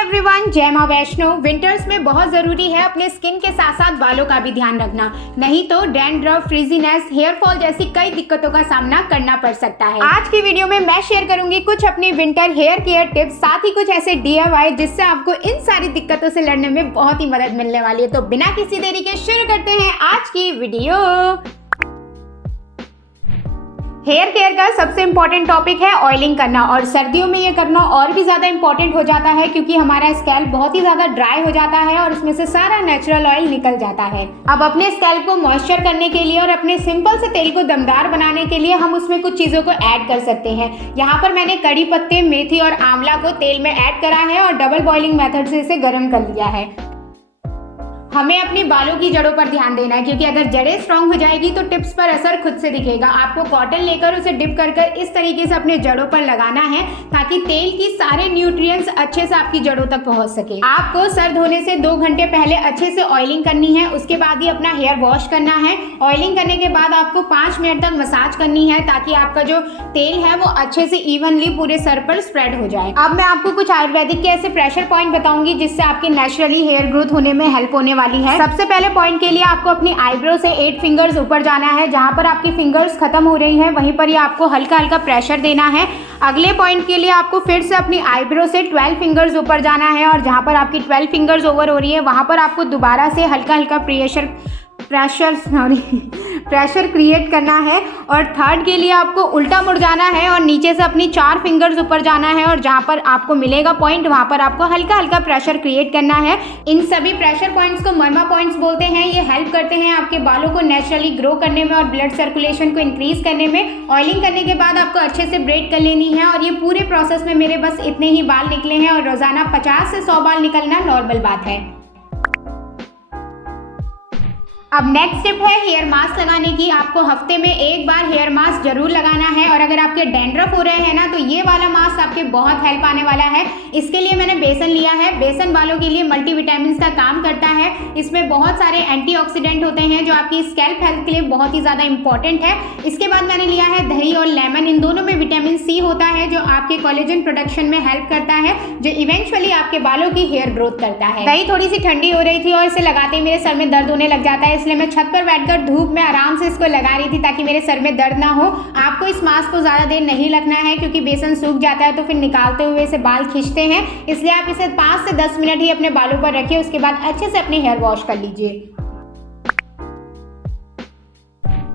Everyone, जय मां Vaishno. Winters में बहुत जरूरी है अपने स्किन के साथ साथ बालों का भी ध्यान रखना, नहीं तो डैंड्रफ, फ्रिजीनेस, हेयर फॉल जैसी कई दिक्कतों का सामना करना पड़ सकता है। आज की वीडियो में मैं शेयर करूंगी कुछ अपनी विंटर हेयर केयर टिप्स, साथ ही कुछ ऐसे DIY जिससे आपको इन सारी दिक्कतों से लड़ने में बहुत ही मदद मिलने वाली है। तो बिना किसी देरी के शुरू करते हैं आज की वीडियो। हेयर केयर का सबसे इम्पोर्टेंट टॉपिक है ऑयलिंग करना, और सर्दियों में ये करना और भी ज़्यादा इम्पोर्टेंट हो जाता है क्योंकि हमारा स्कैल्प बहुत ही ज़्यादा ड्राई हो जाता है और उसमें से सारा नेचुरल ऑयल निकल जाता है। अब अपने स्कैल्प को मॉइस्चर करने के लिए और अपने सिंपल से तेल को दमदार बनाने के लिए हम उसमें कुछ चीज़ों को ऐड कर सकते हैं। यहाँ पर मैंने कड़ी पत्ते, मेथी और आंवला को तेल में ऐड करा है और डबल बॉइलिंग मेथड से इसे गर्म कर लिया है। हमें अपनी बालों की जड़ों पर ध्यान देना है क्योंकि अगर जड़ें स्ट्रांग हो जाएगी तो टिप्स पर असर खुद से दिखेगा। आपको कॉटन लेकर उसे डिप कर कर इस तरीके से अपने जड़ों पर लगाना है ताकि तेल की सारे न्यूट्रिएंट्स अच्छे से आपकी जड़ों तक पहुंच सके। आपको सर धोने से 2 घंटे पहले अच्छे से ऑयलिंग करनी है, उसके बाद ही अपना हेयर वॉश करना है। ऑयलिंग करने के बाद आपको 5 मिनट तक मसाज करनी है ताकि आपका जो तेल है वो अच्छे से इवनली पूरे सर पर स्प्रेड हो जाए। अब मैं आपको कुछ आयुर्वेदिक के ऐसे प्रेशर पॉइंट बताऊंगी जिससे आपके नेचुरली हेयर ग्रोथ होने में हेल्प होने वाली है। सबसे पहले पॉइंट के लिए आपको अपनी आईब्रो से 8 फिंगर्स ऊपर जाना है। जहां पर आपकी फिंगर्स खत्म हो रही हैं वहीं पर ही आपको हल्का हल्का प्रेशर देना है। अगले पॉइंट के लिए आपको फिर से अपनी आईब्रो से 12 फिंगर्स ऊपर जाना है और जहां पर आपकी 12 फिंगर्स ओवर हो रही है वहां पर आपको दोबारा से हल्का हल्का प्रेशर क्रिएट करना है। और थर्ड के लिए आपको उल्टा मुड़ जाना है और नीचे से अपनी 4 फिंगर्स ऊपर जाना है और जहां पर आपको मिलेगा पॉइंट वहां पर आपको हल्का हल्का प्रेशर क्रिएट करना है। इन सभी प्रेशर पॉइंट्स को मर्मा पॉइंट्स बोलते हैं। ये हेल्प करते हैं आपके बालों को नेचुरली ग्रो करने में और ब्लड सर्कुलेशन को इंक्रीज करने में। ऑयलिंग करने के बाद आपको अच्छे से ब्रेड कर लेनी है और ये पूरे प्रोसेस में मेरे बस इतने ही बाल निकले हैं और रोजाना 50 से 100 बाल निकलना नॉर्मल बात है। अब नेक्स्ट टिप है हेयर मास्क लगाने की। आपको हफ्ते में 1 बार हेयर मास्क जरूर लगाना है और अगर आपके डैंड्रफ हो रहे हैं ना तो ये वाला मास्क आपके बहुत हेल्प आने वाला है। इसके लिए मैंने बेसन लिया है। बेसन बालों के लिए मल्टीविटामिन का काम करता है। इसमें बहुत सारे एंटीऑक्सीडेंट होते हैं जो आपकी स्कैल्प हेल्थ के लिए बहुत ही ज़्यादा इंपॉर्टेंट है। इसके बाद मैंने लिया है दही और लेमन। इन दोनों में विटामिन सी होता है जो आपके कोलेजन प्रोडक्शन में हेल्प करता है, जो इवेंचुअली आपके बालों की हेयर ग्रोथ करता है। दही थोड़ी सी ठंडी हो रही थी और इसे लगाते ही मेरे सर में दर्द होने लग जाता है, इसलिए मैं छत पर बैठकर धूप में आराम से इसको लगा रही थी ताकि मेरे सर में दर्द ना हो। आपको इस मास्क को ज़्यादा देर नहीं रखना है क्योंकि बेसन सूख जाता है तो फिर निकालते हुए इसे बाल खींचते हैं, इसलिए आप इसे 5 से 10 मिनट ही अपने बालों पर रखिए। उसके बाद अच्छे से अपने हेयर वॉश कर लीजिए।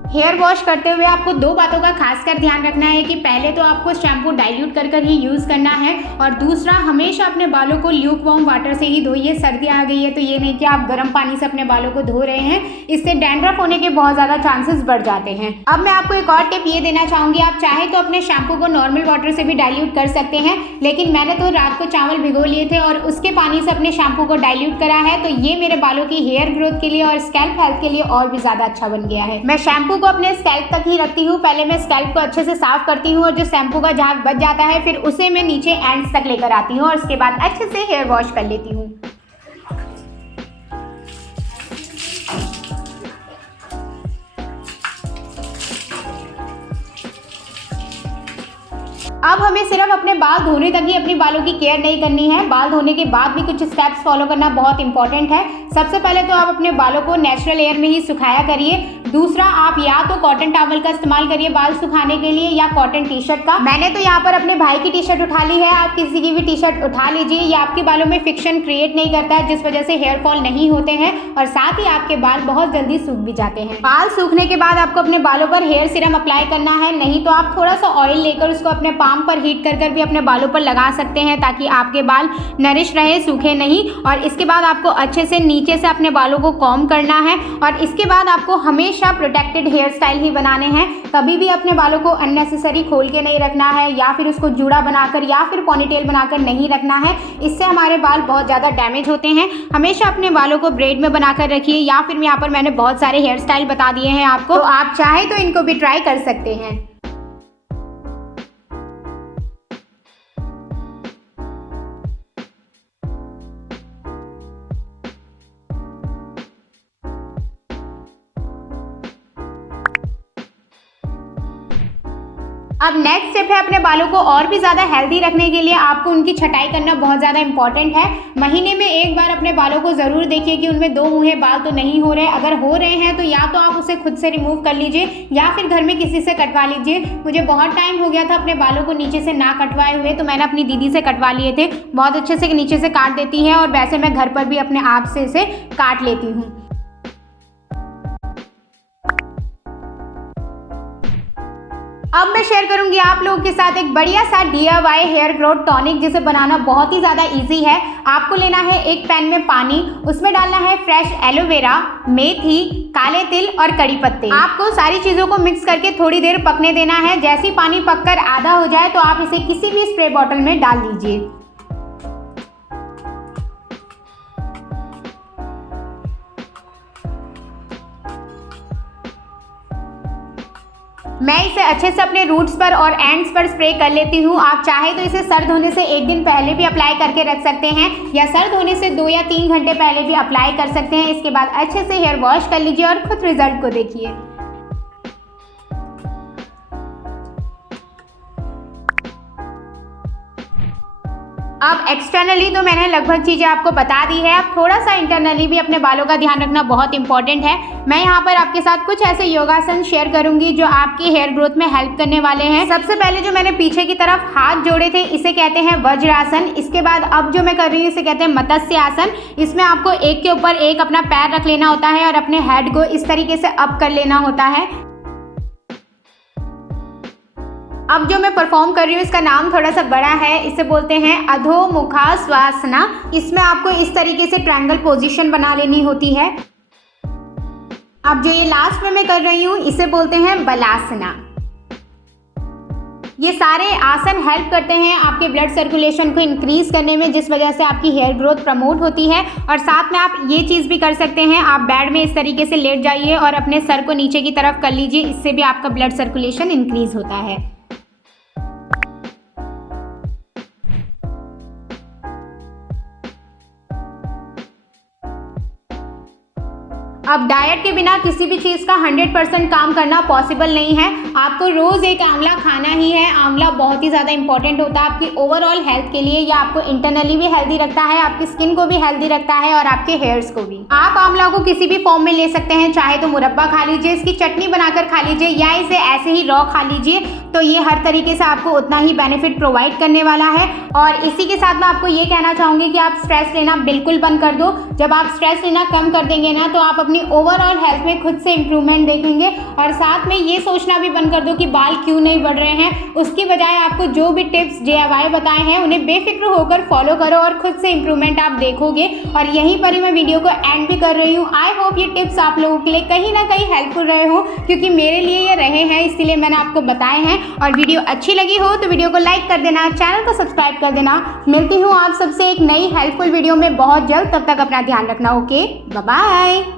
हेयर वॉश करते हुए आपको 2 बातों का खासकर ध्यान रखना है कि पहले तो आपको शैम्पू डाइल्यूट कर ही यूज़ करना है और दूसरा हमेशा अपने बालों को ल्यूक वार्म वाटर से ही धोइए। सर्दी आ गई है तो ये नहीं कि आप गर्म पानी से अपने बालों को धो रहे हैं, इससे डैंड्रफ होने के बहुत ज़्यादा चांसेस बढ़ जाते हैं। अब मैं आपको एक और टिप ये देना चाहूँगी, आप चाहे तो अपने शैम्पू को नॉर्मल वाटर से भी डाइल्यूट कर सकते हैं, लेकिन मैंने तो रात को चावल भिगो लिए थे और उसके पानी से अपने शैम्पू को डाइल्यूट करा है, तो ये मेरे बालों की हेयर ग्रोथ के लिए और स्कैल्प हेल्थ के लिए और भी ज़्यादा अच्छा बन गया है। मैं शैम्पू को अपने स्कैल्प तक ही रखती हूँ। पहले मैं स्कैल्प को अच्छे से साफ करती हूँ और जो शैम्पू का झाग बच जाता है फिर उसे मैं नीचे एंड्स तक लेकर आती हूँ और उसके बाद अच्छे से हेयर वॉश कर लेती हूँ। अब हमें सिर्फ अपने बाल धोने तक ही अपनी बालों की केयर नहीं करनी है, बाल धोने के बाद भी कुछ स्टेप्स फॉलो करना बहुत इंपॉर्टेंट है। सबसे पहले तो आप अपने बालों को नेचुरल एयर में ही सुखाया करिए। दूसरा, आप या तो कॉटन टॉवल का इस्तेमाल करिए बाल सुखाने के लिए या कॉटन टी शर्ट का। मैंने तो यहाँ पर अपने भाई की टी शर्ट उठा ली है, आप किसी की भी टी शर्ट उठा लीजिए। ये आपके बालों में फ्रिक्शन क्रिएट नहीं करता है जिस वजह से हेयर फॉल नहीं होते हैं और साथ ही आपके बाल बहुत जल्दी सूख भी जाते हैं। बाल सूखने के बाद आपको अपने बालों पर हेयर सीरम अप्लाई करना है, नहीं तो आप थोड़ा सा ऑयल लेकर उसको अपने पाम पर हीट कर भी अपने बालों पर लगा सकते हैं ताकि आपके बाल नरिश रहे, सूखे नहीं। और इसके बाद आपको अच्छे से नीचे से अपने बालों को कॉम्ब करना है और इसके बाद आपको हमेशा प्रोटेक्टेड हेयर स्टाइल ही बनाने हैं। कभी भी अपने बालों को अननेसेसरी खोल के नहीं रखना है या फिर उसको जूड़ा बनाकर या फिर पोनीटेल बनाकर नहीं रखना है, इससे हमारे बाल बहुत ज़्यादा डैमेज होते हैं। हमेशा अपने बालों को ब्रेड में बनाकर रखिए या फिर यहाँ पर मैंने बहुत सारे हेयर स्टाइल बता दिए हैं आपको, तो आप चाहे तो इनको भी ट्राई कर सकते हैं। अब नेक्स्ट स्टेप है अपने बालों को और भी ज़्यादा हेल्दी रखने के लिए आपको उनकी छटाई करना बहुत ज़्यादा इंपॉर्टेंट है। महीने में एक बार अपने बालों को ज़रूर देखिए कि उनमें 2 मुँहे बाल तो नहीं हो रहे। अगर हो रहे हैं तो या तो आप उसे खुद से रिमूव कर लीजिए या फिर घर में किसी से कटवा लीजिए। मुझे बहुत टाइम हो गया था अपने बालों को नीचे से ना कटवाए हुए, तो मैंने अपनी दीदी से कटवा लिए थे। बहुत अच्छे से नीचे से काट देती हैं और वैसे मैं घर पर भी अपने आप से इसे काट लेती हूँ। अब मैं शेयर करूंगी आप लोगों के साथ एक बढ़िया सा DIY हेयर ग्रोथ टॉनिक, जिसे बनाना बहुत ही ज़्यादा इजी है। आपको लेना है एक पैन में पानी, उसमें डालना है फ्रेश एलोवेरा, मेथी, काले तिल और कड़ी पत्ते। आपको सारी चीज़ों को मिक्स करके थोड़ी देर पकने देना है। जैसे ही पानी पककर आधा हो जाए तो आप इसे किसी भी स्प्रे बॉटल में डाल दीजिए। मैं इसे अच्छे से अपने रूट्स पर और एंड्स पर स्प्रे कर लेती हूँ। आप चाहे तो इसे सर धोने से 1 दिन पहले भी अप्लाई करके रख सकते हैं या सर धोने से 2 या 3 घंटे पहले भी अप्लाई कर सकते हैं। इसके बाद अच्छे से हेयर वॉश कर लीजिए और खुद रिजल्ट को देखिए। अब एक्सटर्नली तो मैंने लगभग चीज़ें आपको बता दी है। अब थोड़ा सा इंटरनली भी अपने बालों का ध्यान रखना बहुत इंपॉर्टेंट है। मैं यहाँ पर आपके साथ कुछ ऐसे योगासन शेयर करूंगी जो आपकी हेयर ग्रोथ में हेल्प करने वाले हैं। सबसे पहले जो मैंने पीछे की तरफ हाथ जोड़े थे इसे कहते हैं वज्रासन। इसके बाद अब जो मैं कर रही हूँ इसे कहते हैं मत्स्य आसन। इसमें आपको एक के ऊपर एक अपना पैर रख लेना होता है और अपने हेड को इस तरीके से अप कर लेना होता है। अब जो मैं परफॉर्म कर रही हूँ इसका नाम थोड़ा सा बड़ा है, इसे बोलते हैं अधोमुखाश्वासना। इसमें आपको इस तरीके से ट्रायंगल पोजीशन बना लेनी होती है। अब जो ये लास्ट में मैं कर रही हूँ इसे बोलते हैं बलासना। ये सारे आसन हेल्प करते हैं आपके ब्लड सर्कुलेशन को इंक्रीज करने में, जिस वजह से आपकी हेयर ग्रोथ प्रमोट होती है। और साथ में आप ये चीज़ भी कर सकते हैं, आप बेड में इस तरीके से लेट जाइए और अपने सर को नीचे की तरफ कर लीजिए। इससे भी आपका ब्लड सर्कुलेशन इंक्रीज होता है। अब डाइट के बिना किसी भी चीज़ का 100% काम करना पॉसिबल नहीं है। आपको रोज़ एक आंवला खाना ही है। आंवला बहुत ही ज़्यादा इंपॉर्टेंट होता है आपकी ओवरऑल हेल्थ के लिए। यह आपको इंटरनली भी हेल्दी रखता है, आपकी स्किन को भी हेल्दी रखता है और आपके हेयर्स को भी। आप आंवला को किसी भी फॉर्म में ले सकते हैं, चाहे तो मुरब्बा खा लीजिए, इसकी चटनी बनाकर खा लीजिए या इसे ऐसे ही रॉ खा लीजिए। तो ये हर तरीके से आपको उतना ही बेनिफिट प्रोवाइड करने वाला है। और इसी के साथ मैं आपको ये कहना चाहूँगी कि आप स्ट्रेस लेना बिल्कुल बंद कर दो। जब आप स्ट्रेस लेना कम कर देंगे ना तो आप अपनी ओवरऑल हेल्थ में खुद से इम्प्रूवमेंट देखेंगे। और साथ में ये सोचना भी बंद कर दो कि बाल क्यों नहीं बढ़ रहे हैं। उसकी बजाय आपको जो भी टिप्स DIY बताए हैं उन्हें बेफिक्र होकर फॉलो करो और खुद से इम्प्रूवमेंट आप देखोगे। और यहीं पर ही मैं वीडियो को एंड भी कर रही हूँ। आई होप ये टिप्स आप लोगों के लिए कहीं ना कहीं हेल्पफुल रहे हो, क्योंकि मेरे लिए ये रहे हैं, इसीलिए मैंने आपको बताए हैं। और वीडियो अच्छी लगी हो तो वीडियो को लाइक कर देना, चैनल को सब्सक्राइब कर देना। मिलती हूँ आप सबसे एक नई हेल्पफुल वीडियो में बहुत जल्द। तब तक अपना ध्यान रखना। Okay, bye bye.